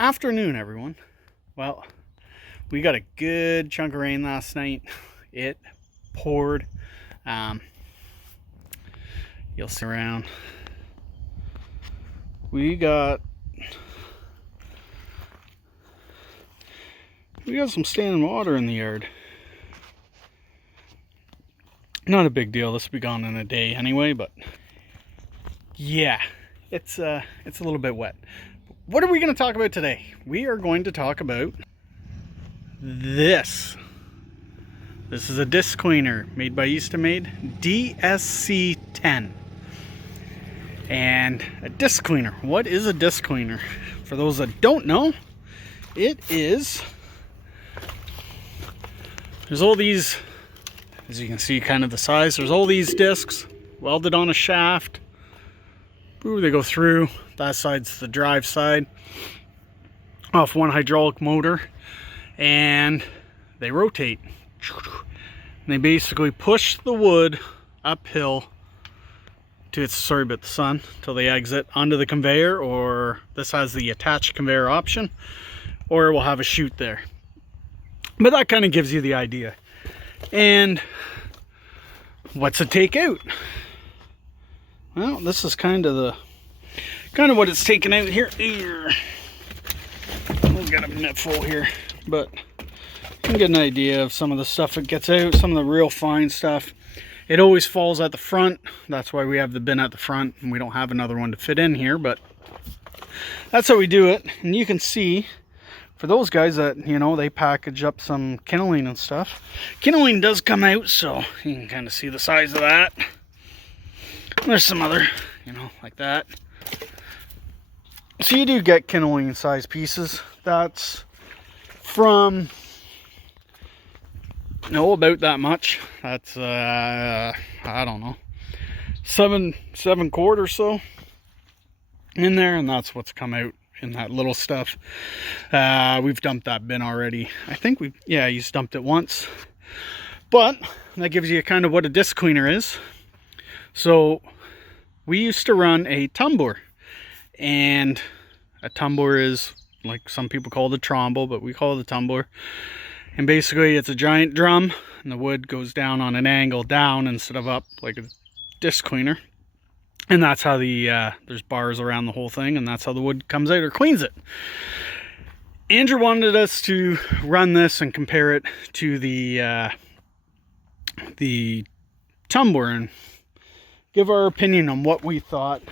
Afternoon, everyone. Well, we got a good chunk of rain last night. It poured. You'll see around. We got some standing water in the yard. Not a big deal. This will be gone in a day anyway, but yeah, it's a little bit wet. What are we going to talk about today? We are going to talk about this. This is a disc cleaner made by Eastonmade Dsc10. And a disc cleaner. What is a disc cleaner? For those that don't know, it is, there's all these, as you can see kind of the size, there's all these discs welded on a shaft. Ooh, they go through. That side's the drive side off one hydraulic motor, and they rotate. And they basically push the wood uphill to its, sorry about the sun, till they exit onto the conveyor, or this has the attached conveyor option, or it will have a chute there. But that kind of gives you the idea. And what's it take out? Well, this is kind of what it's taken out here. We'll get a net full here, but you can get an idea of some of the stuff it gets out, some of the real fine stuff. It always falls at the front. That's why we have the bin at the front, and we don't have another one to fit in here, but that's how we do it. And you can see, for those guys that, you know, they package up some kindling and stuff, kindling does come out, so you can kind of see the size of that. There's some other, you know, like that. So you do get kindling size pieces. That's from, about that much. That's I don't know, seven quart or so in there, and that's what's come out in that little stuff. We've dumped that bin already. I think he's dumped it once, but that gives you kind of what a disc cleaner is. So we used to run a tumbler, and a tumbler is, like some people call it a tromble, but we call it a tumbler. And basically it's a giant drum, and the wood goes down on an angle down instead of up like a disc cleaner. And that's how there's bars around the whole thing, and that's how the wood comes out or cleans it. Andrew wanted us to run this and compare it to the tumbler and give our opinion on what we thought.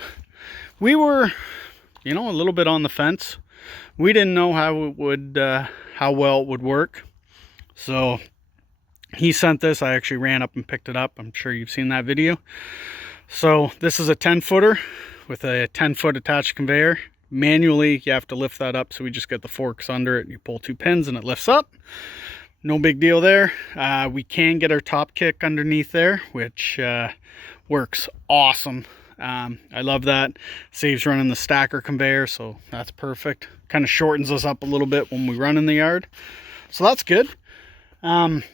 We were, a little bit on the fence. We didn't know how well it would work. So he sent this. I actually ran up and picked it up. I'm sure you've seen that video. So this is a 10-footer with a 10-foot attached conveyor. Manually, you have to lift that up. So we just get the forks under it. You pull 2 pins and it lifts up. No big deal there. We can get our top kick underneath there, which works awesome. I love that. Saves running the stacker conveyor, so that's perfect. Kind of shortens us up a little bit when we run in the yard, so that's good. But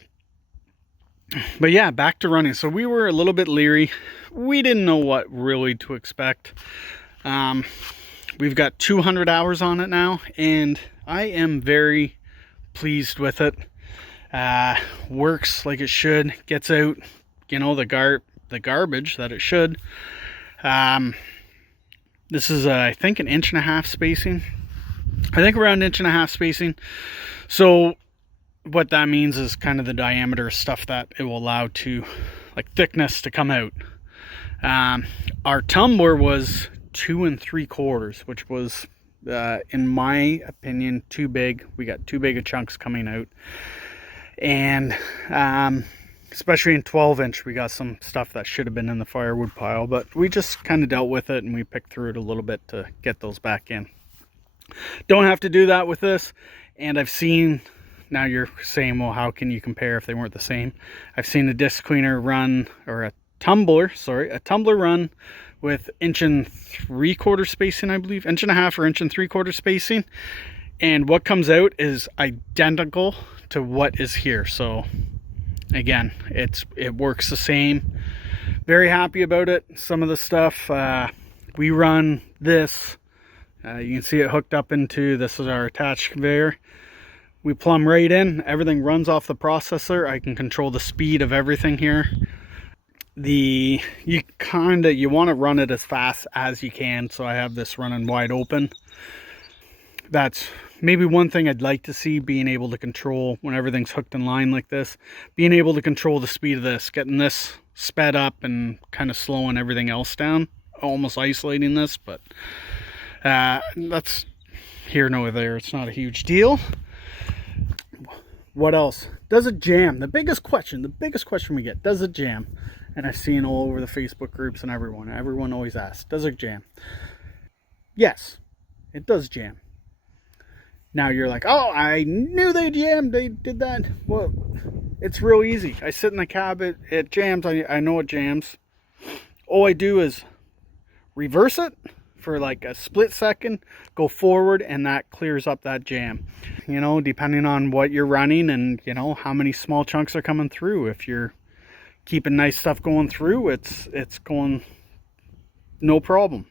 yeah, back to running. So we were a little bit leery. We didn't know what really to expect. We've got 200 hours on it now, and I am very pleased with it. Works like it should. Gets out, the garbage that it should. This is I think an 1.5 inch spacing. I think around 1.5 inch spacing. So what that means is kind of the diameter of stuff that it will allow to, like, thickness to come out. Our tumbler was 2 3/4, which was in my opinion too big. We got too big of chunks coming out, and especially in 12-inch, we got some stuff that should have been in the firewood pile, but we just kind of dealt with it and we picked through it a little bit to get those back in. Don't have to do that with this. And I've seen, now you're saying, well, how can you compare if they weren't the same? I've seen a disc cleaner run, or a tumbler run with 1 3/4 spacing, I believe, 1.5 inch or 1 3/4 spacing. And what comes out is identical to what is here. So again, it works the same. Very happy about it. Some of the stuff we run this You can see it hooked up into, this is our attached conveyor. We plumb right in, everything runs off the processor. I can control the speed of everything here. You want to run it as fast as you can, so I have this running wide open. That's maybe one thing I'd like to see, being able to control when everything's hooked in line like this, being able to control the speed of this, getting this sped up and kind of slowing everything else down, almost isolating this. But that's here nor there. It's not a huge deal. What else? Does it jam? The biggest question we get, does it jam? And I've seen all over the Facebook groups and everyone always asks, does it jam? Yes, it does jam. Now you're like, oh, I knew they jammed, they did that. Well, it's real easy. I sit in the cab, it jams, I know it jams. All I do is reverse it for like a split second, go forward, and that clears up that jam. You know, depending on what you're running and, you know, how many small chunks are coming through. If you're keeping nice stuff going through, it's going no problem.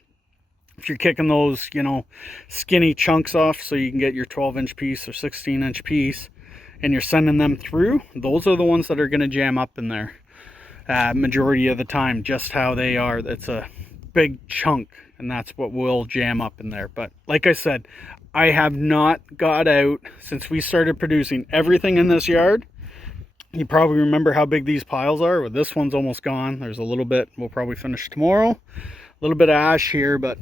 If you're kicking those, you know, skinny chunks off so you can get your 12-inch piece or 16-inch piece, and you're sending them through, those are the ones that are going to jam up in there majority of the time. Just how they are, it's a big chunk, and that's what will jam up in there. But like I said, I have not got out, since we started producing everything in this yard. You probably remember how big these piles are. Well, this one's almost gone. There's a little bit, we'll probably finish tomorrow. A little bit of ash here, but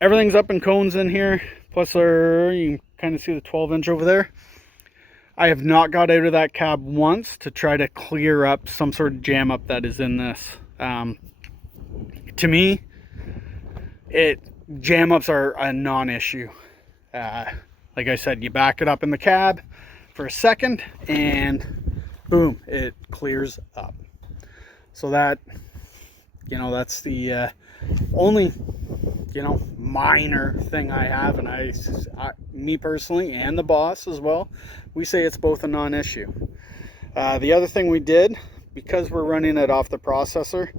everything's up in cones in here. Plus you can kind of see the 12-inch over there. I have not got out of that cab once to try to clear up some sort of jam up that is in this. To me, jam ups are a non-issue. Like I said, you back it up in the cab for a second and boom, it clears up. So that, you know, that's the only, you know, minor thing I have. And me personally, and the boss as well, we say it's both a non-issue. The other thing we did, because we're running it off the processor,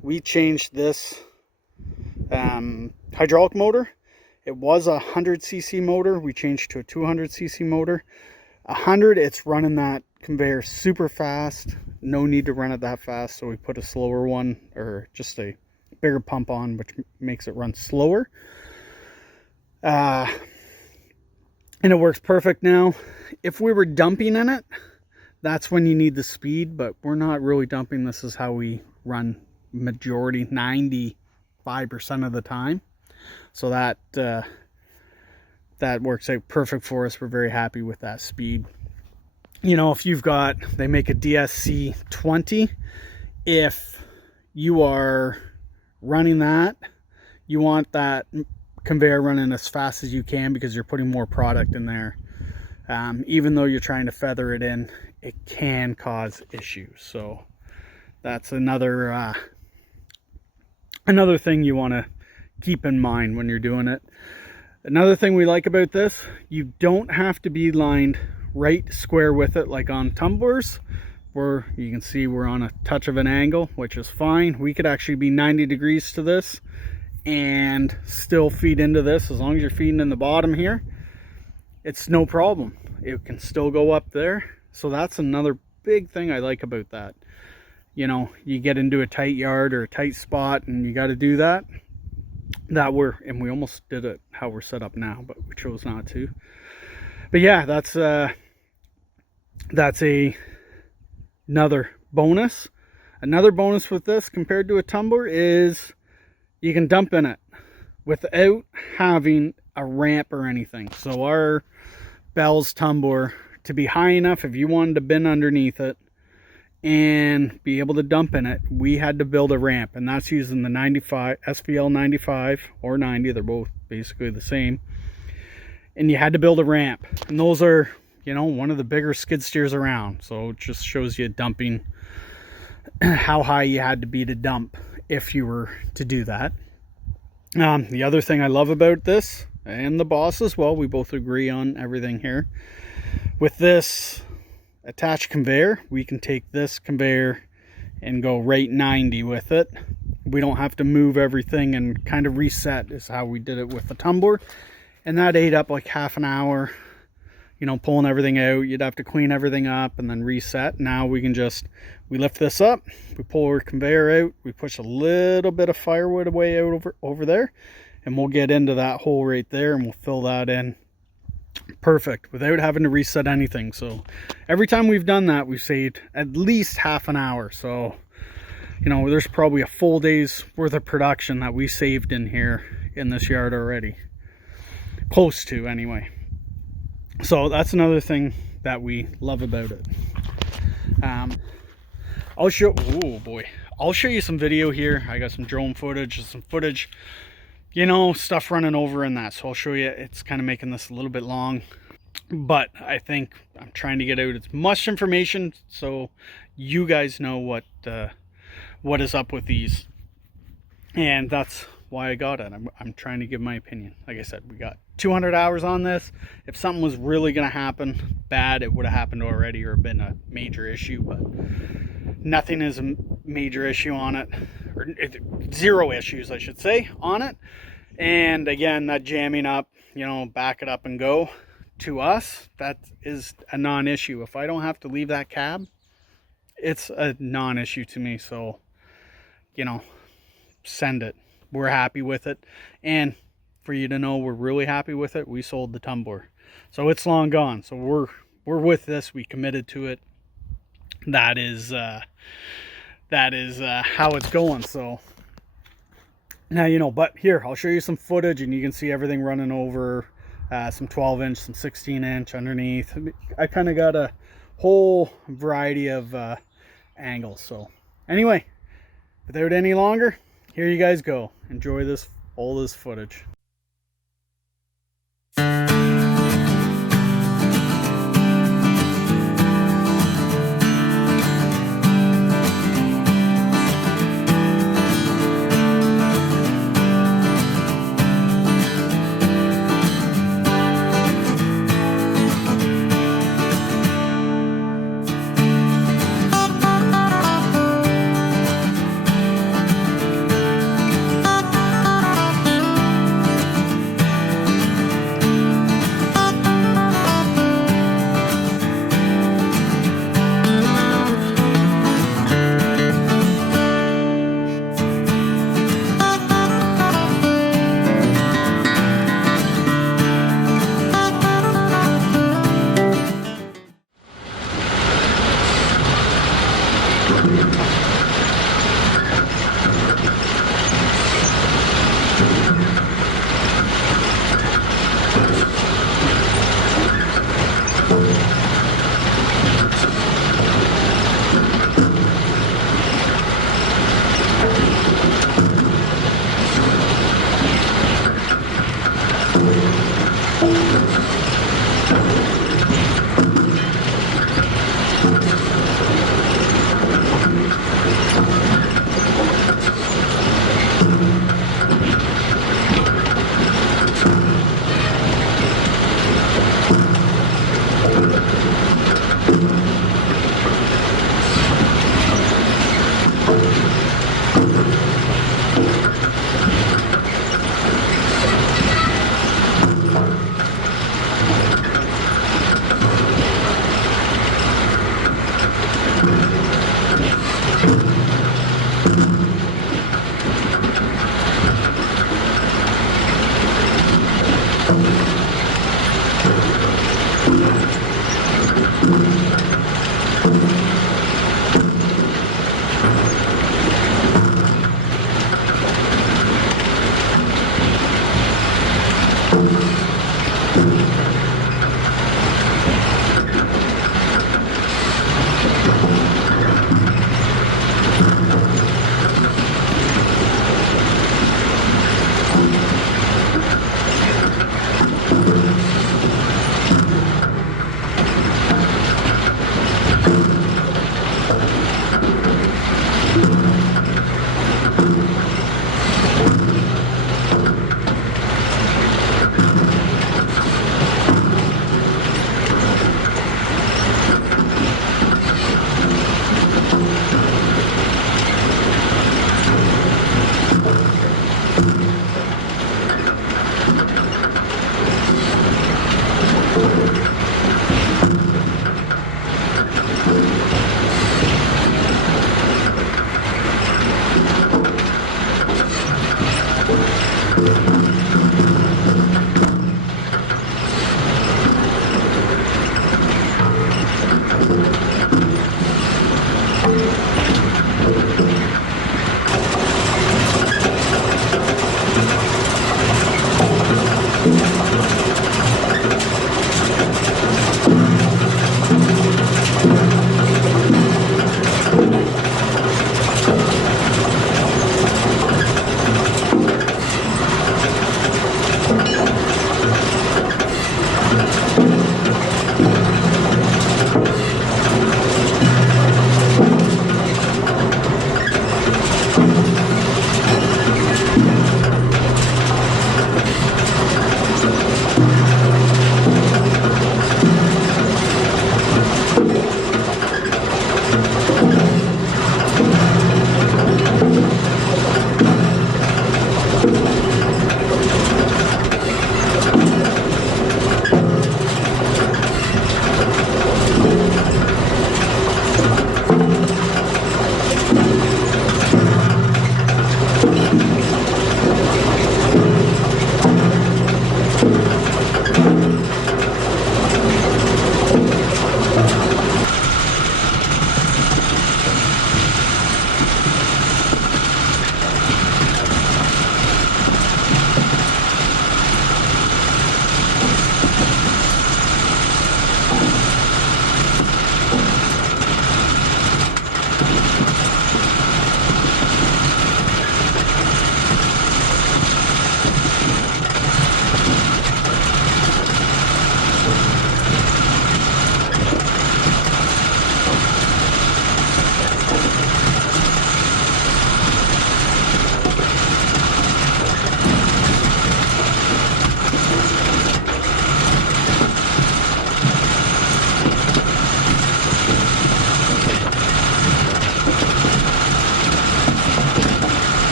we changed this hydraulic motor. It was a 100cc motor. We changed to a 200cc motor. 100, it's running that conveyor super fast. No need to run it that fast, so we put a slower one, or just a bigger pump on, which makes it run slower. And it works perfect now. If we were dumping in it, that's when you need the speed, but we're not really dumping. This is how we run majority, 95% of the time. So that works out perfect for us. We're very happy with that speed. You know, if you've got, they make a Dsc10. If you are running that, you want that conveyor running as fast as you can, because you're putting more product in there. Even though you're trying to feather it in, it can cause issues. So that's another thing you want to keep in mind when you're doing it. Another thing we like about this, you don't have to be lined right square with it like on tumblers, where you can see we're on a touch of an angle, which is fine. We could actually be 90 degrees to this and still feed into this. As long as you're feeding in the bottom here, it's no problem. It can still go up there. So that's another big thing I like about that. You know, you get into a tight yard or a tight spot and you got to do that. And we almost did it how we're set up now, but we chose not to. But yeah, that's another bonus. Another bonus with this compared to a tumbler is you can dump in it without having a ramp or anything. So our Bell's tumbler, to be high enough if you wanted to bin underneath it and be able to dump in it, we had to build a ramp, and that's using the 95 SVL 95 or 90. They're both basically the same, and you had to build a ramp, and those are, you know, one of the bigger skid steers around. So it just shows you dumping, how high you had to be to dump if you were to do that. The other thing I love about this, and the boss as well, we both agree on everything here, with this attached conveyor, we can take this conveyor and go right 90 with it, We don't have to move everything and kind of reset, is how we did it with the tumbler. And that ate up like half an hour, you know, pulling everything out. You'd have to clean everything up and then reset. Now we can just, we lift this up, we pull our conveyor out, we push a little bit of firewood away out over there, and we'll get into that hole right there and we'll fill that in perfect without having to reset anything. So every time we've done that, we've saved at least half an hour. So, you know, there's probably a full day's worth of production that we saved in here in this yard already. Close to, anyway. So that's another thing that we love about it. I'll show, oh boy, I'll show you some video here. I got some drone footage, some footage, you know, stuff running over in that. So I'll show you. It's kind of making this a little bit long, but I think I'm trying to get out as much information so you guys know what is up with these. And that's why I got it. I'm trying to give my opinion. Like I said, we got 200 hours on this. If something was really going to happen bad, it would have happened already or been a major issue, but nothing is a major issue on it, or zero issues, I should say, on it. And again, that jamming up, you know, back it up and go, to us, that is a non-issue. If I don't have to leave that cab, it's a non-issue to me. So, you know, send it. We're happy with it. And for you to know we're really happy with it, we sold the tumbler. So it's long gone. So we're with this. We committed to it. That is how it's going. So now, you know, but here, I'll show you some footage and you can see everything running over, some 12-inch, some 16-inch underneath. I kind of got a whole variety of angles. So anyway, without any longer, here you guys go. Enjoy this, all this footage.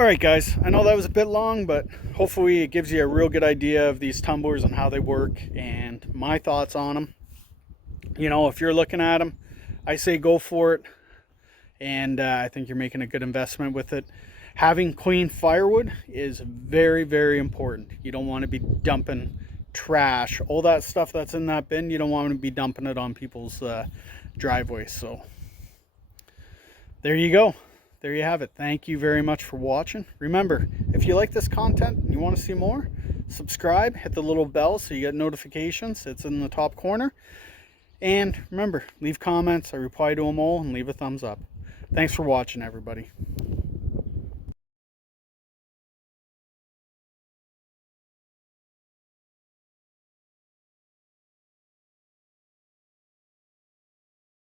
All right, guys, I know that was a bit long, but hopefully it gives you a real good idea of these tumblers and how they work and my thoughts on them. You know, if you're looking at them, I say go for it. And I think you're making a good investment with it. Having clean firewood is very, very important. You don't want to be dumping trash, all that stuff that's in that bin. You don't want to be dumping it on people's driveways. So there you go. There you have it. Thank you very much for watching. Remember, if you like this content and you want to see more, subscribe, hit the little bell so you get notifications. It's in the top corner. And remember, leave comments. I reply to them all, and leave a thumbs up. Thanks for watching, everybody.